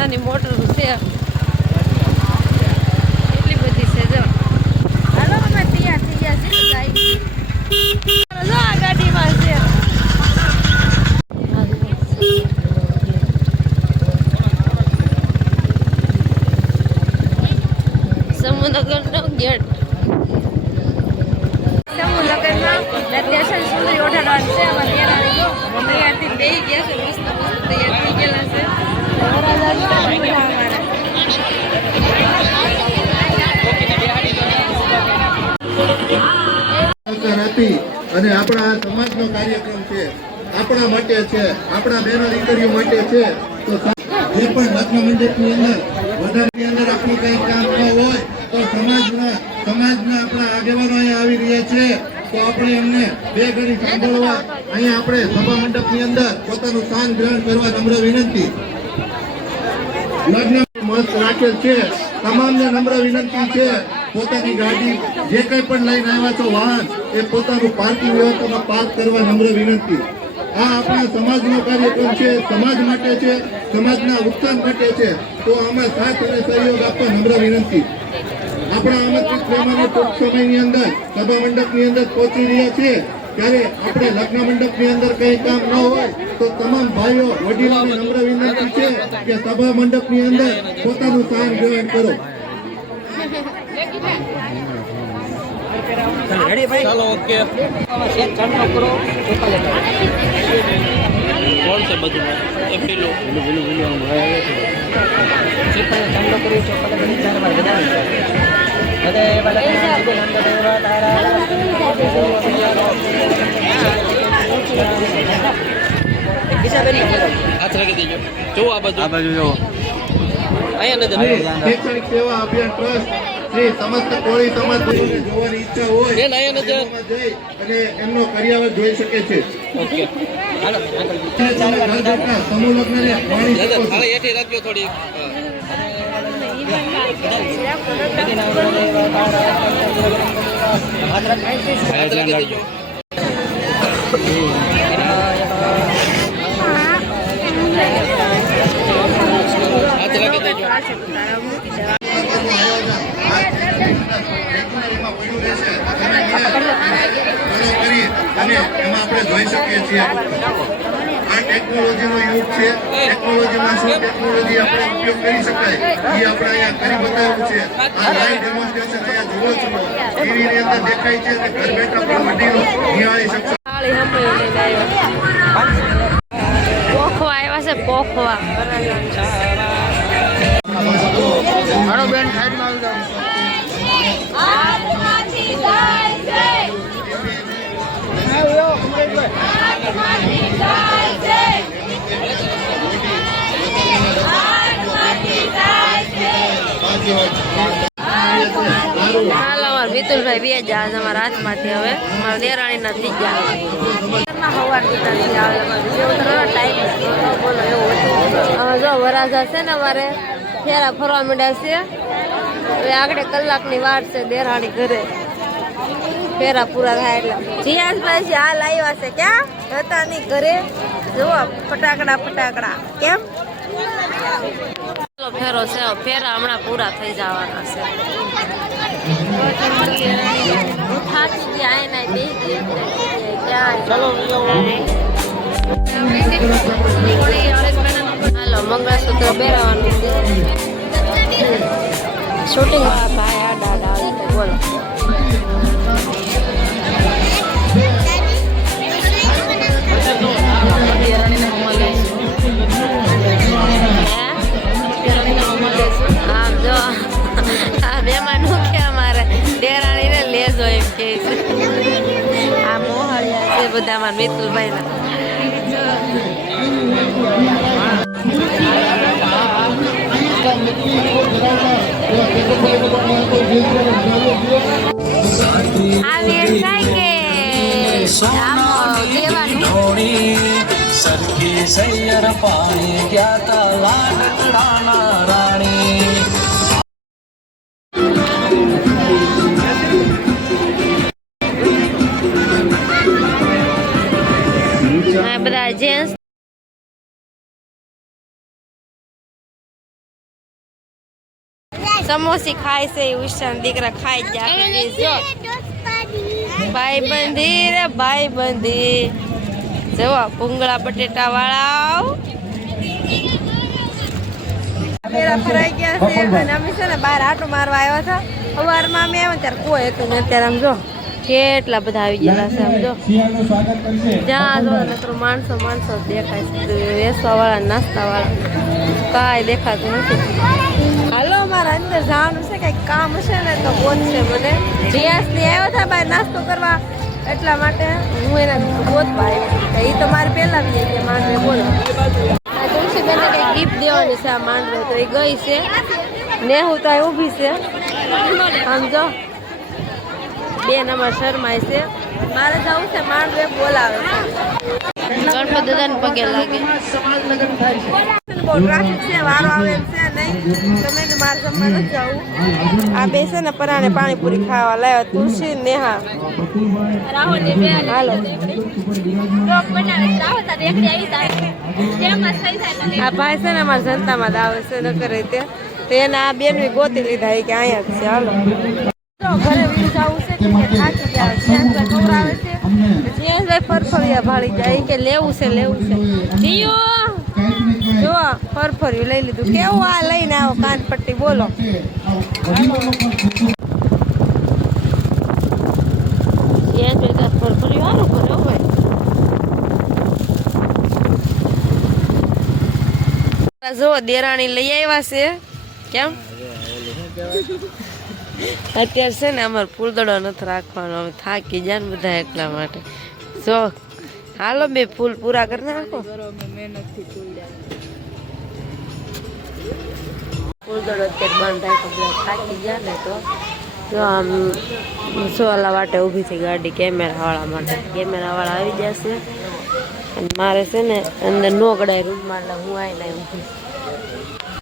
નાની મોટર છે એટલી બધી છે જો હાલો અમે તૈયાર થઈ ગયા છે જો આ ગાડીમાં છે સમૂહનગરનો ગેટ સમૂહનગરના દર્શન સુંદરી ઓઢાડવાનું છે અમારે તૈયારી જો તૈયારથી બેસી ગયા છે મસ્ત મસ્ત તૈયાર થઈ ગયેલા છે અને આપણા સમાજનો કાર્યક્રમ છે આપણા માટે છે આપણા બહેનો દીકરીઓ માટે છે તો જે પણ લગ્ન મંડપની અંદર વધારાની અંદર આપણું કઈ કામ ન હોય તો સમાજના આપણા આગેવાનો અહીંયા આવી રહ્યા છે તો આપણે એમને બે ઘડી સાંભળવા અહીંયા આપણે સભા મંડપની અંદર પોતાનું સ્થાન ગ્રહણ કરવા નમ્ર વિનંતી લગ્ન મસ્ત રાખેલ છે તમામને નમ્ર વિનંતી છે પોતાની ગાડી જે કંઈ પણ લઈને આવ્યા છો વાહન એ પોતાનું પાર્કિંગ વ્યવસ્થામાં પાર્ક કરવા નમ્ર વિનંતી આ આપણા સમાજનો કાર્યક્રમ છે સમાજ માટે છે સમાજના ઉત્થાન માટે છે તો આમાં સાથ અને સહયોગ આપવા નમ્ર વિનંતી આપણા આમંત્રિત મહેમાનો ટૂંક સમયની અંદર સભા મંડપની અંદર પહોંચી રહ્યા છે ત્યારે આપણે લગ્ન મંડપની અંદર કઈ કામ ન હોય તો તમામ ભાઈઓ વડીલોને નમ્ર વિનંતી છે કે સભા મંડપની અંદર પોતાનું સ્થાન ગ્રહણ કરો ચાલો ઓકે કોણ છે બધું એ પેલું ઠંડો કર્યું ચોપડે બધી 4 વાર વધારી હાથ રાખી દેજો જો આ બાજુ જો અહીંયા શૈક્ષણિક સેવા અભિયાન ટ્રસ્ટ શ્રી સમસ્ત કોળી સમાજ જોવાની ઈચ્છા હોય જઈ અને એમનો કાર્યવાહ જોઈ શકે છે ઓકે હાલો સમૂહ લગ્નને માણી શકો છો એથી રાખજો થોડી અને એમાં આપણે જોઈ શકીએ છીએ આ ટેકનોલોજીનો યુગ છે ટેકનોલોજીમાં શું ટેકનોલોજી આપણે ઉપયોગ કરી શકાય એ આપણે અહીંયા કરી બતાવ્યું છે આ લાઈવ ડેમોન્સ્ટ્રેશન અહીંયા જુઓ છો ટીવીની અંદર દેખાય છે અને ઘર બેઠા પણ વડીલો નિહાળી શકશો પોખવા આવ્યા છે પોખવા હાલો બેન સાઈડમાં આવી હાલ અમારે મિતુલભાઈ બે જા અમારા હાથમાંથી હવે અમારા દેરાણી ના થઈ ગયા જો વરાજા છે ને અમારે ફેરા ફરવા માંડ્યા છે હવે આગળ કલાકની વાર છે દેરાણી ઘરે ફેરા પૂરા થાય એટલે જીયાસભાઈ છે હાલ આવ્યા છે ક્યાં હતા નહીં ઘરે જુઓ ફટાકડા કેમ ફેરો છે ફેરા હમણાં પૂરા થઈ જવાના છે થાકી ગયા એના બે હાલો મંગળસૂત્ર પહેરાવાનું શૂટિંગ ભાઈ આ દાદા બોલો મહેમાન કે અમારે દેરાણીને લેજો એમ કે છે આ મોહળિયા છે બધા અમારા મિતુલભાઈ ના સરખી સૈયર પાણી ગયા તા લાડકડાના રાણી બધા જેન્ટ્સ સમોસી ખાય છે ઉષાન દીકરા ખાઈ જ જાય જો ભાઈ બંધી રે ભાઈ બંધી જવા ભૂંગળા બટેટા વાળા મેરા ફરાઈ ગયા છે અને અમે છે ને બહાર આટો મારવા આવ્યા હતા સવારમાં અમે આવ્યા ત્યારે કોઈ હતું ને અત્યારે આમ જો કેટલા બધા આવી ગયેલા છે આમ જો જ્યાં જો નકરો માણસો દેખાય છે વેસવા વાળા નાસ્તા વાળા કાંઈ દેખાતું નથી હાલો મારા અંદર જવાનું છે કઈક કામ હશે ને તો ગોતશે મને રિયાઝથી આવ્યા હતા બહાર નાસ્તો કરવા એટલા માટે હું એના ગોતવા આવી એ તો મારે પહેલા બી જઈએ માંડવે બોલો તુલસીબેનને કઈ ગિફ્ટ દેવાની છે આ માંડવે તો એ ગઈ છે નેહુ તો અહીં ઊભી છે સમજો બેન અમારે શરમાય છે મારે જવું છે માંડવે બોલાવે છે ગણપત દાદાને પગે લાગે બહુ ટ્રાફિક છે વારો આવે એમ છે નહીં તમે મારે જમવા નથી જવું આ બે છે ને પરાણે પાણીપુરી ખાવા લાવ્યા તુલસી નેહા હાલો આ ભાઈ છે ને અમારા જનતામાં આવે છે ન કરે તે તો એને આ બેન ગોતી લીધા કે અહીંયા જ છે હાલો ઘરે જવું છે કે થાકી જાય જ્યાંભાઈ ખવડાવે છે જ્યાંભાઈ ફરફરિયા ભાળી જાય કે લેવું છે જીયો જો ફરફર્યું લઈ લીધું કેવું આ લઈને આવો કાનપટ્ટી બોલો જ્યાંભાઈ ફરફર્યું સારું કર્યો હોય જો દેરાણી લઈ આવ્યા છે કેમ અત્યારે છે ને અમારે ફૂલદડો નથી રાખવાનો અમે થાકી જાય ને બધા એટલા માટે જો હાલો બે ફૂલ પૂરા કરી નાખો ફૂલદડો અત્યારે બંધ થાય બધા થાકી જાય ને તો જો આમ સોલા વાટે ઊભી થઈ ગાડી કેમેરાવાળા માટે કેમેરાવાળા આવી જશે અને મારે છે ને અંદર નો ગડાય રૂમમાં એટલે હું આવીને ઊભી